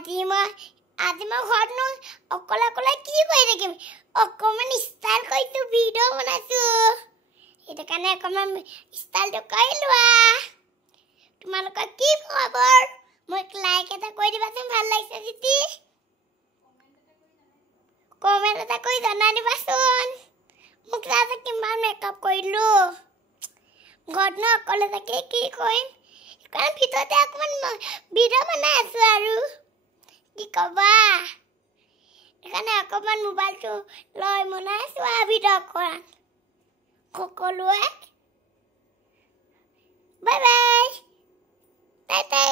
আজি মই ঘৰত নো অকলে অকলে কি কৰি থাকিম অকমান ষ্টাইল কৰিতো ভিডিঅ' বনাইছো সেইটো কাৰণে অকমান ষ্টাইলটো কৰি লোৱা তোমালোকৰ কি খবৰ মোক লাইক এটা কৰি দিবাচোন ভাল লাগিছে যদি কমেন্ট এটা কৰি জনাই দিবাচোন মোক আজি কিমান মেকআপ কৰিলো ঘৰত নো অকলে থাকি কি কৰিম কাৰণ ভিতৰতে অকমান ভিডিঅ' বনাই আছো আৰু কি কবা এখানে অকমান মোবাইলটো লৈ মনাই চোৱা ভিডিঅ' কৰা সকলোৱে বাই বাই টাটা